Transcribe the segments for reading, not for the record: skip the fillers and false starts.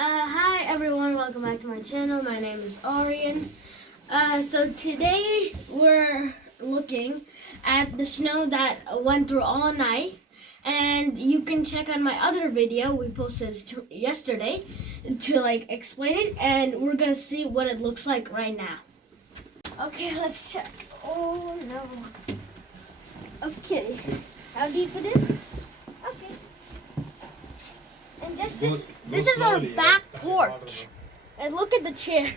Hi everyone, welcome back to my channel. My name is Arian. So today we're looking at the snow that went through all night, and you can check out my other video we posted yesterday to explain it, and we're gonna see what it looks like right now. Okay, let's check. Oh no. Okay, how deep it is? Okay. And this is our back porch. And look at the chair.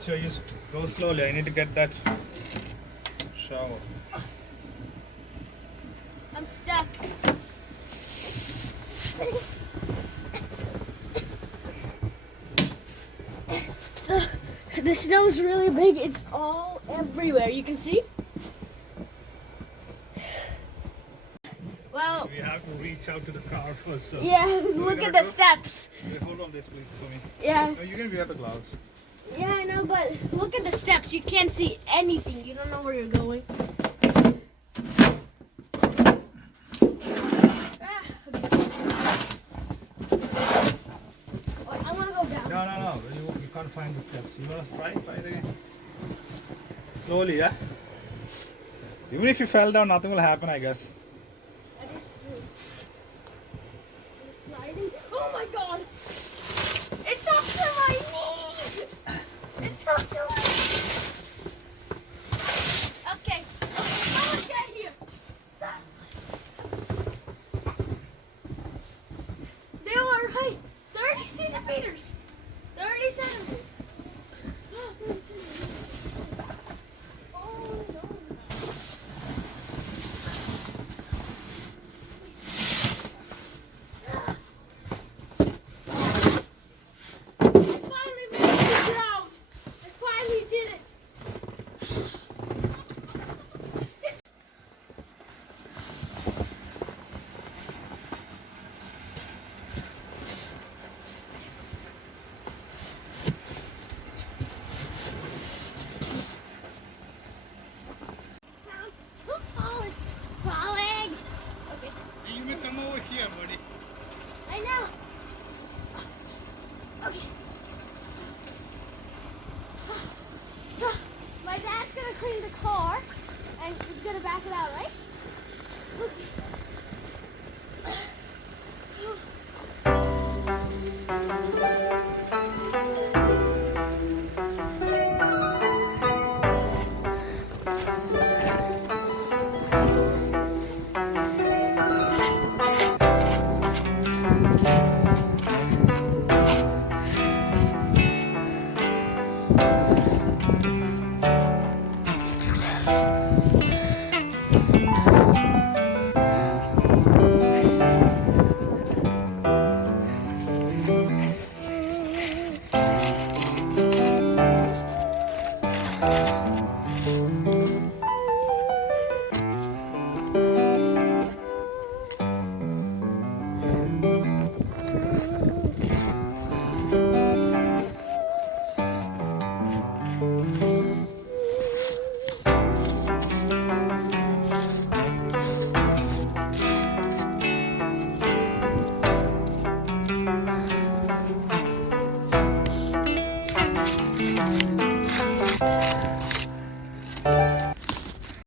So you go slowly. I need to get that shower. I'm stuck. So the snow is really big. It's all everywhere. You can see. Well, we have to reach out to the car first. So. Yeah, look at the steps. Hold on this please for me. Yeah. Oh, you can wear the gloves. Yeah, I know, but look at the steps. You can't see anything. You don't know where you're going. I want to go down. No. You can't find the steps. You want to try it again? Slowly, yeah? Even if you fell down, nothing will happen, I guess. That is true. I'm sliding. Oh my god! It's up to my knees! It's up to my knees! Okay, someone get here! Stop. They were right! 30 centimeters! 30 centimeters! Oh no! You may come over here, buddy. I know. Okay. So, my dad's gonna clean the car, and he's gonna back it out, right?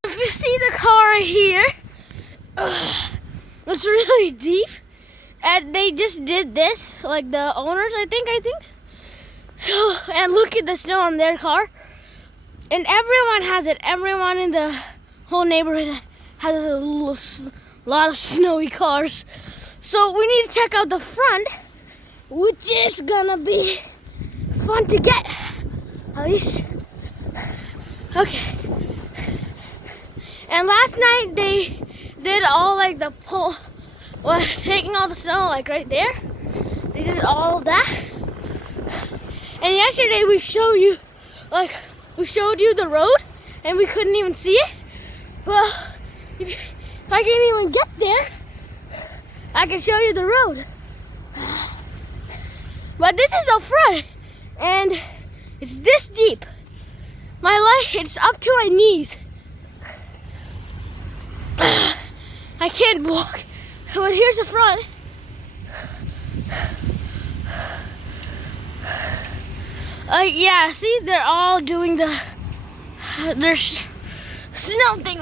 If you see the car here, it's really deep, and they just did this, like the owners, I think. So, and look at the snow on their car, and everyone has it. Everyone in the whole neighborhood has a lot of snowy cars. So we need to check out the front, which is gonna be fun to get, at least. Okay. And last night they did all the pull, taking all the snow right there. They did all of that. And yesterday we showed you the road, and we couldn't even see it. Well, if I can't even get there, I can show you the road. But this is up front, and it's this deep. My leg, it's up to my knees. I can't walk. But here's the front. Yeah, see, they're all doing their snow thing.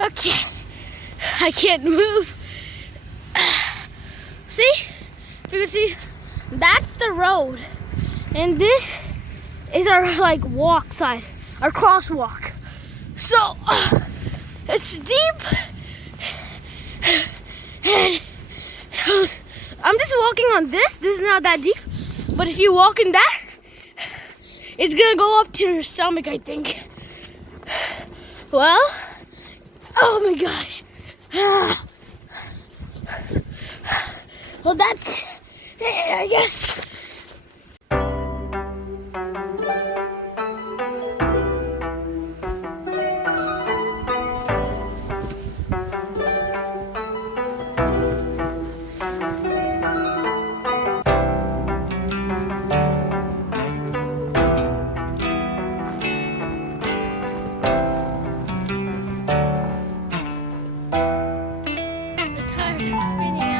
Okay, I can't move. See, if you can see, that's the road, and this is our like walk side, our crosswalk. So it's deep, and so I'm just walking on this. This is not that deep, but if you walk in that, it's gonna go up to your stomach, I think. Well, oh my gosh. Well, that's it, I guess. The tires are spinning out.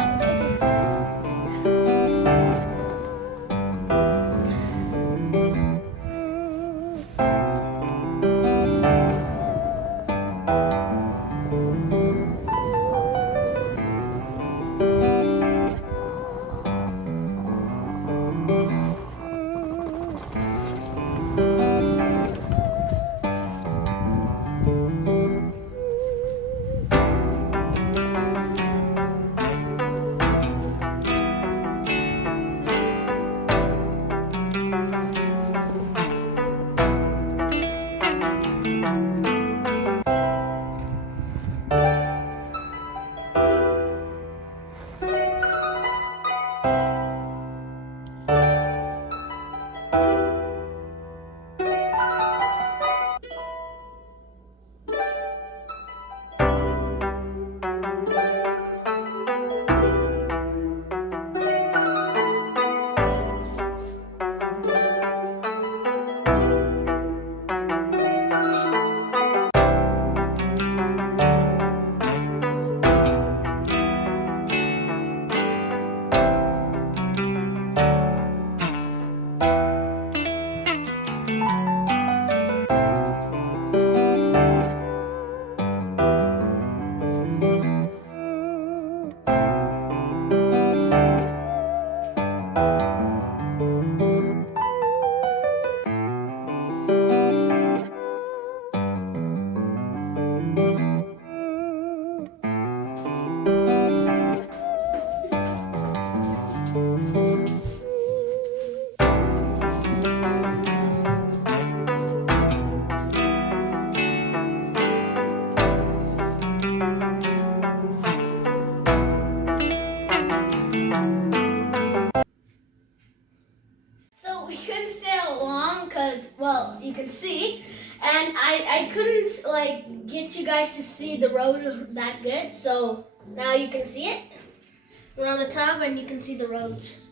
So we couldn't stay out long because, well, you can see, and I couldn't like get you guys to see the road that good. So now you can see it. We're on the top, and you can see the roads.